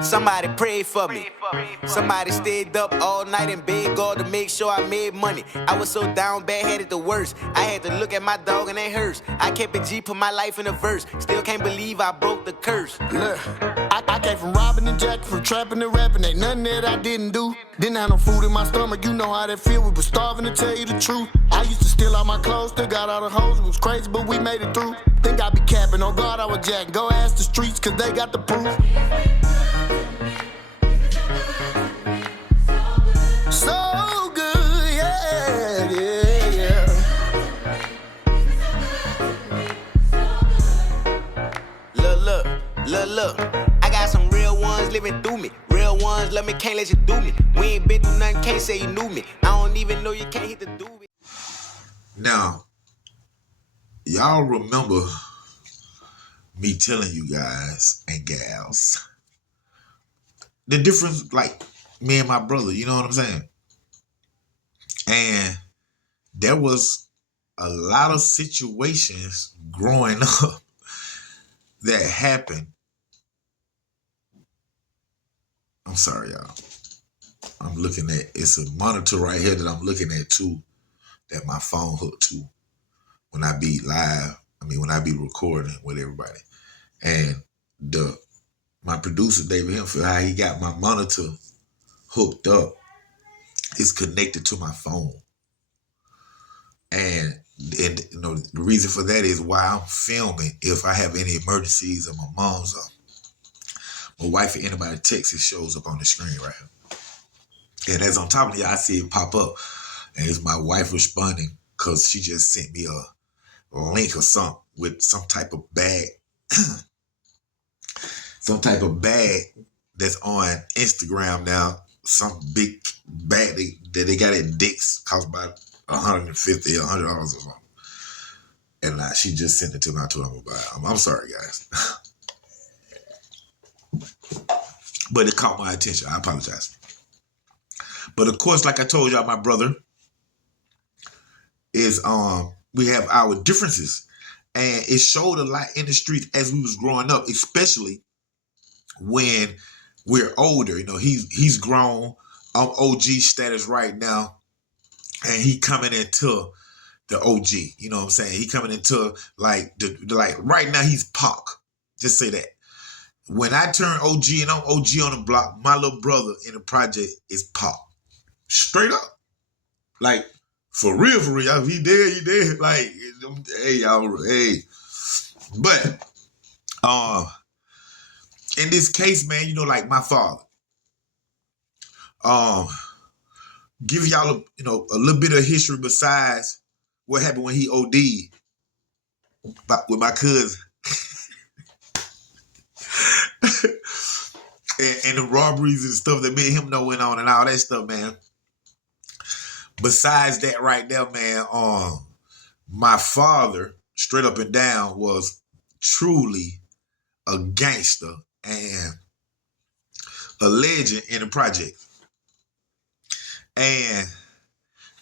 Somebody prayed for me. Somebody stayed up all night in bed, God, to make sure I made money. I was so down bad, had it the worst. I had to look at my dog and they hurts. I kept it G, put my life in a verse. Still can't believe I broke the curse. Look, I came from robbing and jacking, from trapping and rapping. Ain't nothing that I didn't do. Didn't have no food in my stomach, you know how that feel. We was starving, to tell you the truth. I used to steal all my clothes, still got all the hoes. It was crazy, but we made it through. Think I be capping, on God I was jacking. Go ask the streets, cause they got the proof. So good, yeah, yeah, yeah. Look. I got some real ones living through me. Real ones love me, can't let you do me. We ain't been through nothing, can't say you knew me. I don't even know you can't hit the doobie. Now, y'all remember me telling you guys and gals the difference, like me and my brother, you know what I'm saying? And there was a lot of situations growing up that happened. I'm sorry, y'all. I'm looking at, it's a monitor right here that I'm looking at too, that my phone hooked to when I be live. When I be recording with everybody. And my producer, David Hemphill, how he got my monitor hooked up is connected to my phone. And you know, the reason for that is while I'm filming, if I have any emergencies or my mom's up, my wife or anybody texts, it shows up on the screen right here. And as I'm talking to you, I see it pop up. And it's my wife responding because she just sent me a link or something with some type of bag. Some type of bag that's on Instagram now. Some big bag that they got at Dick's, cost about $150 or $100 or something. And she just sent it to me. I told her I'm gonna buy it. I'm sorry, guys. But it caught my attention. I apologize. But of course, like I told y'all, my brother is we have our differences. And it showed a lot in the streets as we was growing up, especially when we're older. You know, he's grown. I'm OG status right now. And he coming into the OG. You know what I'm saying? He coming into like right now he's Pac. Just say that. When I turn OG and I'm OG on the block, my little brother in the project is Pac. Straight up. Like, for real. He dead. Like, hey, y'all, hey. But, in this case, man, you know, like my father, give y'all a little bit of history besides what happened when he OD'd with my cousin. and the robberies and stuff that me and him know went on and all that stuff, man. Besides that right there, man, my father, straight up and down, was truly a gangster and a legend in the project. And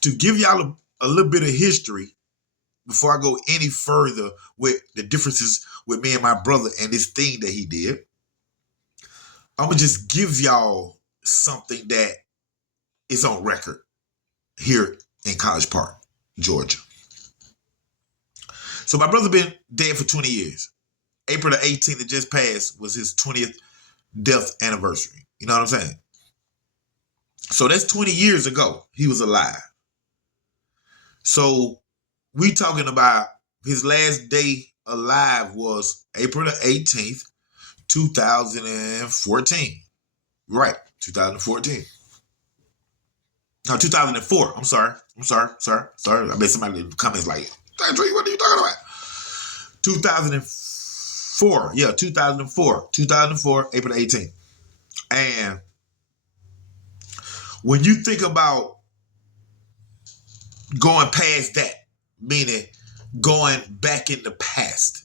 to give y'all a little bit of history before I go any further with the differences with me and my brother and this thing that he did, I'm going to just give y'all something that is on record here in College Park, Georgia. So my brother been dead for 20 years. April the 18th that just passed was his 20th death anniversary. You know what I'm saying? So that's 20 years ago he was alive. So we talking about his last day alive was April the 18th, 2014. Right, 2014. No, 2004. I'm sorry. I bet somebody in the comments like, what are you talking about? 2004. Yeah, 2004. 2004, April the 18th. And when you think about going past that, meaning going back in the past.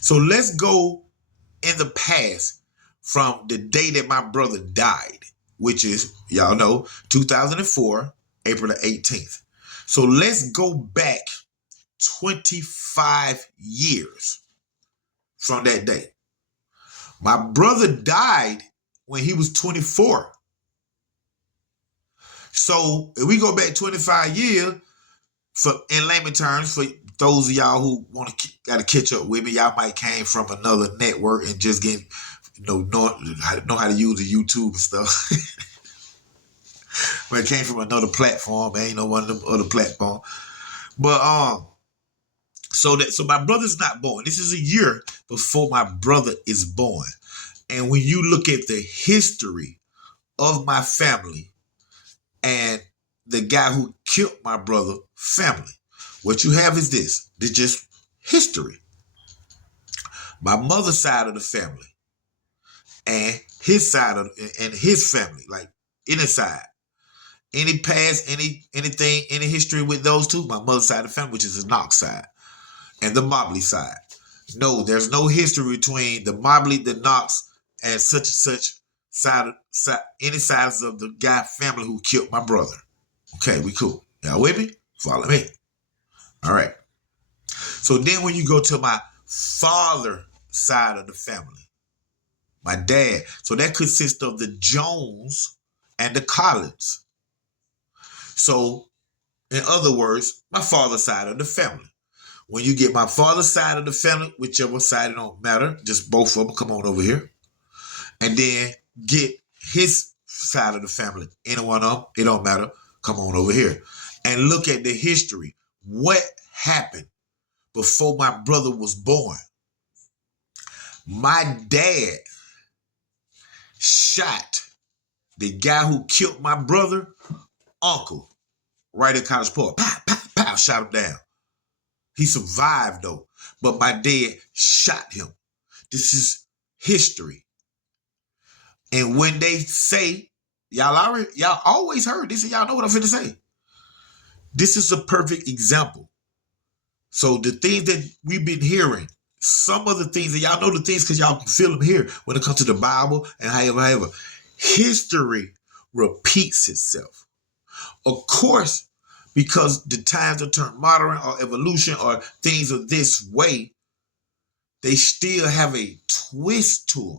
So let's go in the past from the day that my brother died, which is, y'all know, 2004, April the 18th. So let's go back 25 years from that day. My brother died when he was 24. So if we go back 25 years, in layman terms, for those of y'all who got to catch up with me, y'all might came from another network and just getting, know how to use the YouTube and stuff. But it came from another platform, ain't no one of them other platforms. But so my brother's not born. This is a year before my brother is born. And when you look at the history of my family and the guy who killed my brother family, what you have is this. This just history. My mother's side of the family and his side and his family, like any side. Any past, anything, any history with those two, my mother's side of the family, which is the Knox side, and the Mobley side. No, there's no history between the Mobley, the Knox, and such side, any sides of the guy family who killed my brother. Okay, we cool. Y'all with me? Follow me. All right. So then when you go to my father side of the family, my dad, so that consists of the Jones and the Collins. So, in other words, my father's side of the family. When you get my father's side of the family, whichever side, it don't matter, just both of them come on over here. And then get his side of the family, any one of them, it don't matter, come on over here. And look at the history. What happened before my brother was born? My dad shot the guy who killed my brother, uncle, right at College Park. Pow, pow, pow, shot him down. He survived though, but my dad shot him. This is history. And when they say, y'all always heard this, and y'all know what I'm finna say. This is a perfect example. So the things that we've been hearing, some of the things, and y'all know the things because y'all can feel them here when it comes to the Bible and however. History repeats itself. Of course, because the times are turned modern or evolution or things are this way, they still have a twist to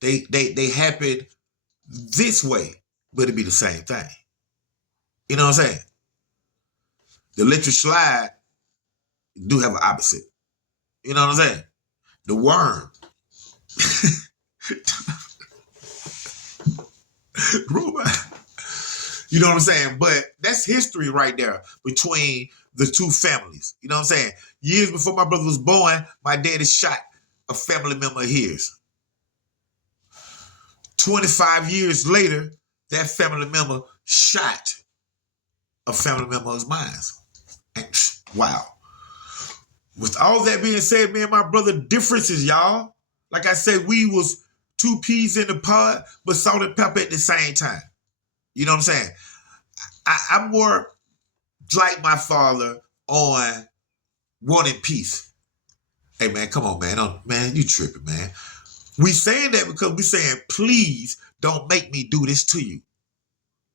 them. They happen this way, but it'd be the same thing. You know what I'm saying? The electric slide do have an opposite. You know what I'm saying? The worm. Robot. You know what I'm saying? But that's history right there between the two families. You know what I'm saying? Years before my brother was born, my daddy shot a family member of his. 25 years later, that family member shot a family member of mine. Wow. With all that being said, me and my brother differences, y'all. Like I said, we was two peas in the pod, but salt and pepper at the same time. You know what I'm saying? I'm more like my father on wanting peace. Hey, man, come on, man. Man, you tripping, man. We saying that because we saying, please don't make me do this to you.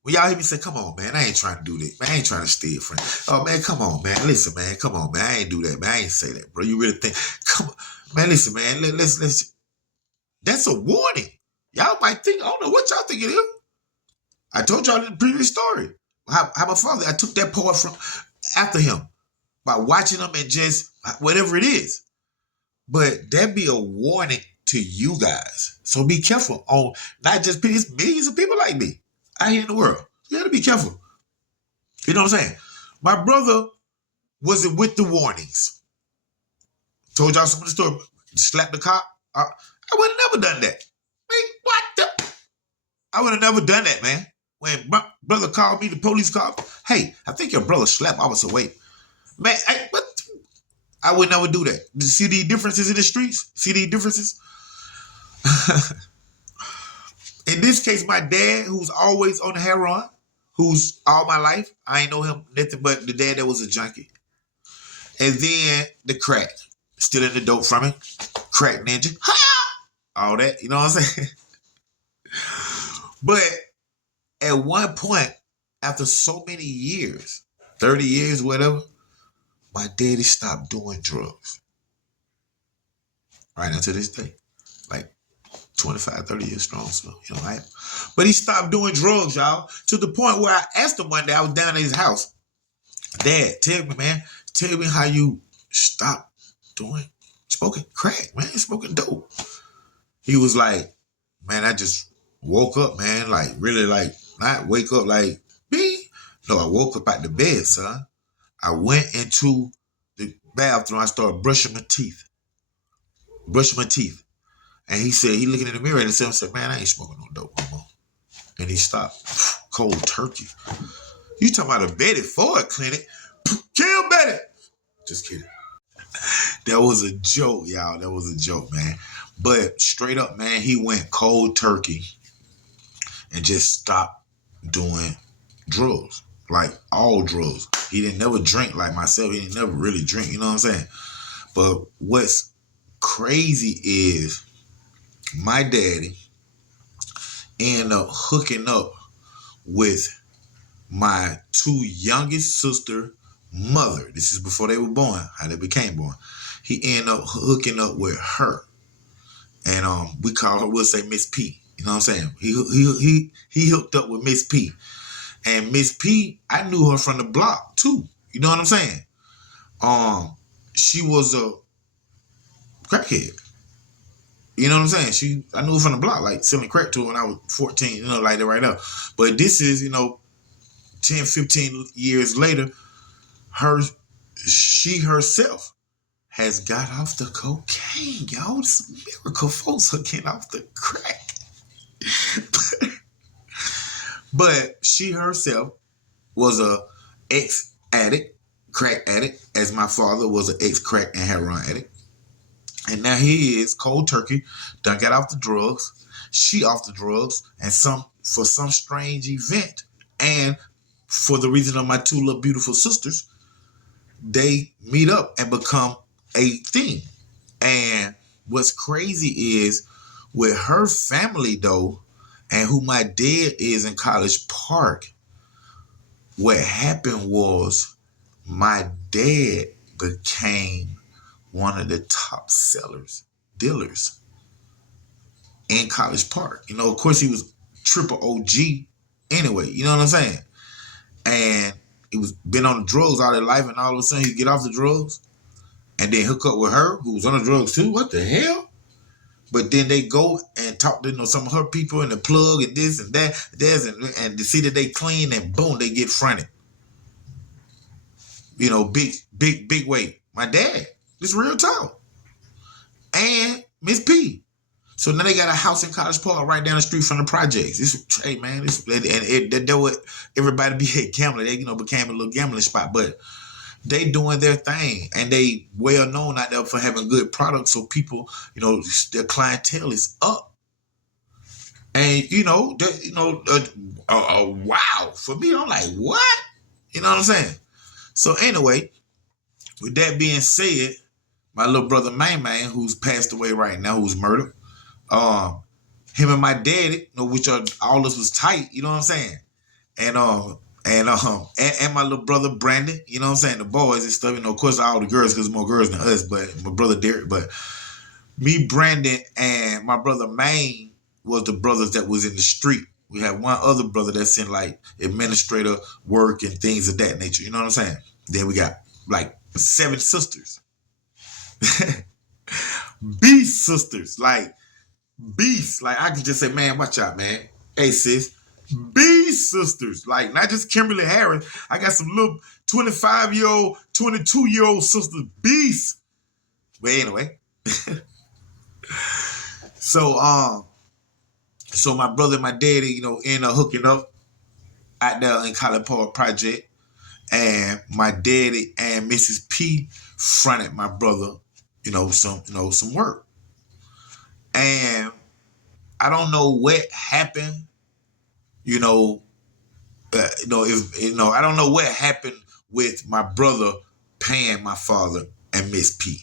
When y'all hear me say, come on, man, I ain't trying to do this. Man, I ain't trying to steal, friend. Oh, man, come on, man. Listen, man, come on, man. I ain't do that, man. I ain't say that, bro. You really think, come on. Man, listen, man, let's. That's a warning. Y'all might think, I don't know what y'all think it is. I told y'all in the previous story how my father, I took that part from after him by watching him and just whatever it is. But that be a warning to you guys. So be careful on not just people, it's millions of people like me out here in the world. You gotta be careful. You know what I'm saying? My brother wasn't with the warnings. Told y'all some of the story. Slapped the cop. I would have never done that. Man, what the? I would have never done that, man. When my brother called me, the police called, hey, I think your brother slapped. I was like, wait. Man, what? I would never do that. See the differences in the streets? See the differences? In this case, my dad, who's always on the heroin, who's all my life, I ain't know him nothing but the dad that was a junkie. And then the crack, still in the dope from it, crack ninja, all that, you know what I'm saying? But at one point, after so many years, 30 years, whatever, my daddy stopped doing drugs. Right now to this day. like 25, 30 years strong. So, right? But he stopped doing drugs, y'all, to the point where I asked him one day, I was down at his house. Dad, tell me how you stopped smoking crack, man, smoking dope. He was like, man, I just woke up, man, like really like, not wake up like, me. No, I woke up out the bed, son. I went into the bathroom. I started brushing my teeth. And he said, he looking in the mirror and said, man, I ain't smoking no dope no more. And he stopped. Cold turkey. You talking about a Betty Ford clinic? Kill Betty. Just kidding. That was a joke, y'all. That was a joke, man. But straight up, man, he went cold turkey and just stopped doing drugs. Like all drugs. He didn't never drink like myself. He didn't never really drink, you know what I'm saying? But what's crazy is my daddy ended up hooking up with my two youngest sister mother. This is before they were born, how they became born. He ended up hooking up with her. And we call her, we'll say Miss P. You know what I'm saying? He hooked up with Miss P. And Miss P, I knew her from the block too. You know what I'm saying? She was a crackhead. You know what I'm saying? I knew her from the block, like selling crack to her when I was 14, like that right now. But this is, 10, 15 years later, she herself has got off the cocaine, y'all. It's a miracle folks are getting off the crack. But she herself was a ex-addict, crack addict, as my father was an ex-crack and heroin addict. And now he is cold turkey, done got off the drugs, she off the drugs, and for some strange event, and for the reason of my two little beautiful sisters, they meet up and become a thing. And what's crazy is with her family though, and who my dad is in College Park, what happened was my dad became one of the top dealers in College Park. Of course he was triple OG anyway, you know what I'm saying? And he was been on the drugs all their life, and all of a sudden he get off the drugs and then hook up with her, who was on the drugs too. What the hell? But then they go and talk to some of her people in the plug and this and that, and to see that they clean, and boom, they get fronted. Big weight. My dad, this real talk. And Miss P. So now they got a house in College Park right down the street from the projects. Hey man, that what everybody be gambling. They became a little gambling spot, but they doing their thing, and they well known out there for having good products. So people, their clientele is up, and wow for me. I'm like, what? You know what I'm saying? So anyway, with that being said, my little brother Man, who's passed away right now, who's murdered. Him and my daddy, which all of us was tight, you know what I'm saying? And my little brother Brandon, you know what I'm saying? The boys and stuff, of course all the girls, because more girls than us, but my brother Derek, but me, Brandon, and my brother Maine was the brothers that was in the street. We have one other brother that's in like administrator work and things of that nature, you know what I'm saying? Then we got like 7 sisters. Beast sisters, like beasts. Like I can just say, man, watch out, man. Hey sis, beast sisters. Like not just Kimberly Harris. I got some little 25-year-old, 22-year-old sisters, beasts. But anyway. So my brother and my daddy, end up hooking up out there in College Park Project. And my daddy and Mrs. P fronted my brother, some work. And I don't know what happened, I don't know what happened with my brother paying my father and Miss P.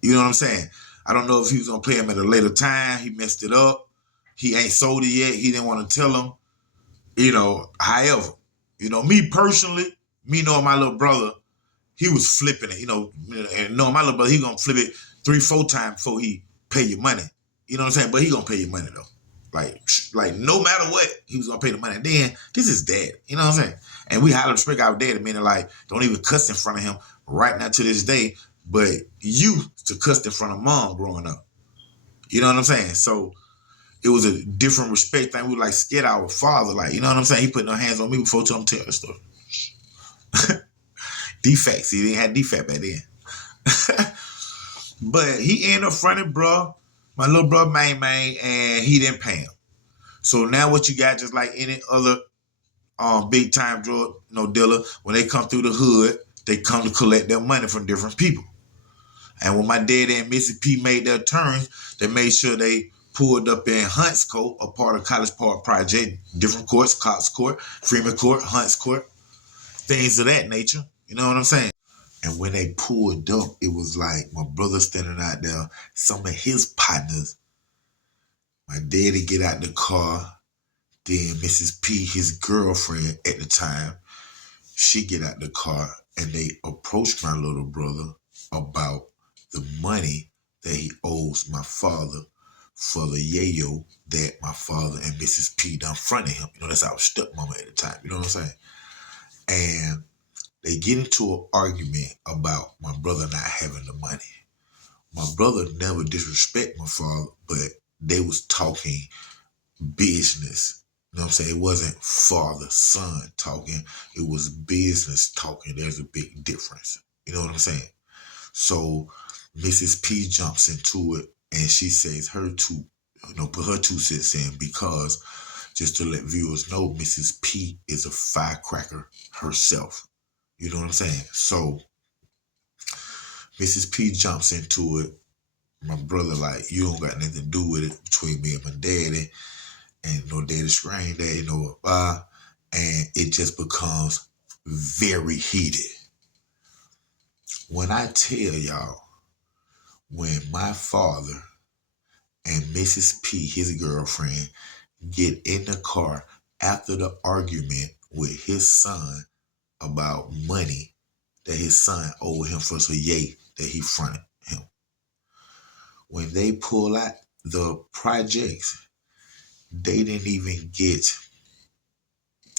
You know what I'm saying? I don't know if he was gonna pay him at a later time. He messed it up. He ain't sold it yet. He didn't want to tell him. However, me personally, me knowing my little brother, he was flipping it, and knowing my little brother, he gonna flip it 3-4 times before he pay your money. You know what I'm saying? But he gonna pay you money though. Like no matter what, he was gonna pay the money. And then this is dad. You know what I'm saying? And we highly respect our dad, meaning like don't even cuss in front of him right now to this day. But you to cuss in front of mom growing up. You know what I'm saying? So it was a different respect thing. We were like scared our father. Like, you know what I'm saying? He put no hands on me before I told him to tell the story. Defects. He didn't have defect back then. But he ended up fronting bro, my little brother man, and he didn't pay him. So now what you got, just like any other big time drug dealer, when they come through the hood, they come to collect their money from different people. And when my daddy and Missy P made their turns, they made sure they pulled up in Hunts Court, a part of College Park Project, different courts, Cox Court, Freeman Court, Hunts Court, things of that nature. You know what I'm saying? And when they pulled up, it was like my brother standing out there, some of his partners. My daddy get out the car, then Mrs. P, his girlfriend at the time, she get out the car and they approached my little brother about the money that he owes my father for the yayo that my father and Mrs. P done fronted him. You know, that's our stepmama at the time. You know what I'm saying? And they get into an argument about my brother not having the money. My brother never disrespect my father, but they was talking business. You know what I'm saying? It wasn't father-son talking. It was business talking. There's a big difference. You know what I'm saying? So Mrs. P jumps into it and she says put her 2 cents in, because just to let viewers know, Mrs. P is a firecracker herself. You know what I'm saying? So Mrs. P jumps into it. My brother like, you don't got nothing to do with it between me and my daddy. And daddy screamed that, and it just becomes very heated. When I tell y'all, when my father and Mrs. P, his girlfriend, get in the car after the argument with his son about money that his son owed him for some yay that he fronted him. When they pull out the projects, they didn't even get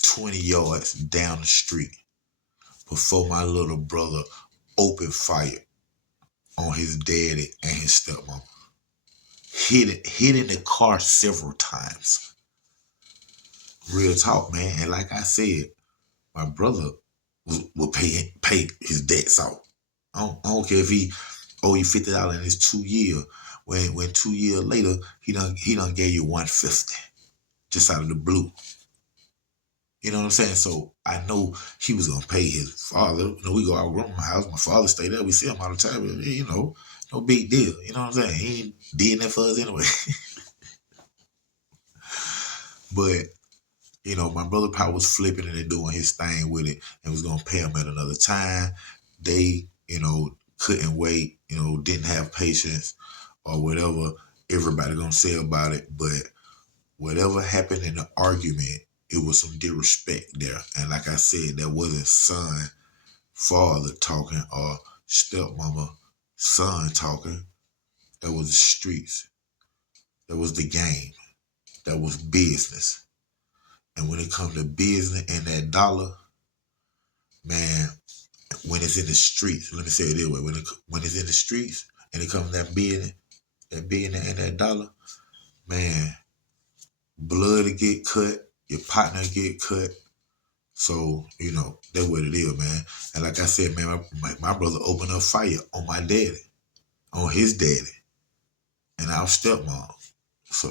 20 yards down the street before my little brother opened fire on his daddy and his stepmom. Hit in the car several times. Real talk, man. And like I said, my brother will pay his debts out. I don't care if he owe you $50 in his 2 years. When 2 years later, he done gave you $150 just out of the blue. You know what I'm saying? So I know he was gonna pay his father. We go out to my house. My father stay there. We see him all the time. No big deal. You know what I'm saying? He ain't did that for us anyway. But my brother probably was flipping it and doing his thing with it and was gonna pay him at another time. They, couldn't wait. Didn't have patience or whatever everybody gonna say about it. But whatever happened in the argument, it was some disrespect there. And like I said, that wasn't son, father talking or stepmama, son talking. That was the streets. That was the game. That was business. And when it comes to business and that dollar, man, when it's in the streets, let me say it this way, when it's in the streets and it comes to that business and that dollar, man, blood will get cut, your partner get cut. So, that's what it is, man. And like I said, man, my brother opened up fire on my daddy, on his daddy, and our stepmom. So,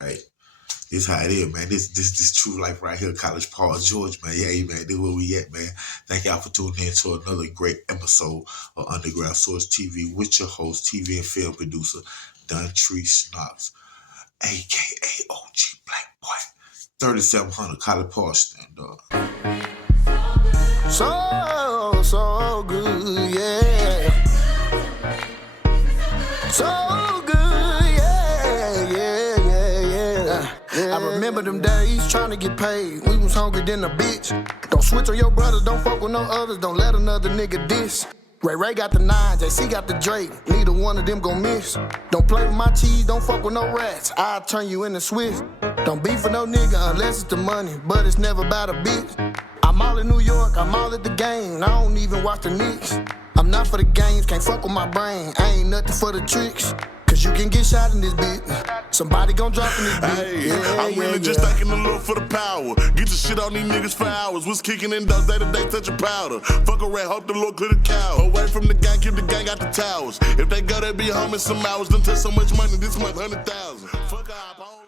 hey, this how it is, man. This true life right here, College Park, Georgia, man. Yeah, man, this is where we at, man. Thank y'all for tuning in to another great episode of Underground Source TV with your host, TV and film producer, Dontrece Knox, a.k.a. OG Black Boy. 3700 College Park stand up. So good, yeah. So good, yeah. I remember them days trying to get paid. We was hungry than a bitch. Don't switch on your brothers, don't fuck with no others. Don't let another nigga diss. Ray got the 9, JC got the Drake. Neither one of them gon' miss. Don't play with my cheese, don't fuck with no rats. I'll turn you into Swiss. Don't beef with no nigga unless it's the money, but it's never about a bitch. I'm all in New York, I'm all at the game. I don't even watch the Knicks. I'm not for the games, can't fuck with my brain. I ain't nothing for the tricks. Cause you can get shot in this bitch. Somebody gon' drop in this bitch. Hey, I'm really just thanking the Lord for the power. Get your shit on these niggas for hours. What's kicking in those day-to-day touching powder? Fuck around, hope the Lord clear the cow. Away from the gang, keep the gang out the towers. If they go, they be home in some hours. Done take so much money this month, 100,000. Fuck up.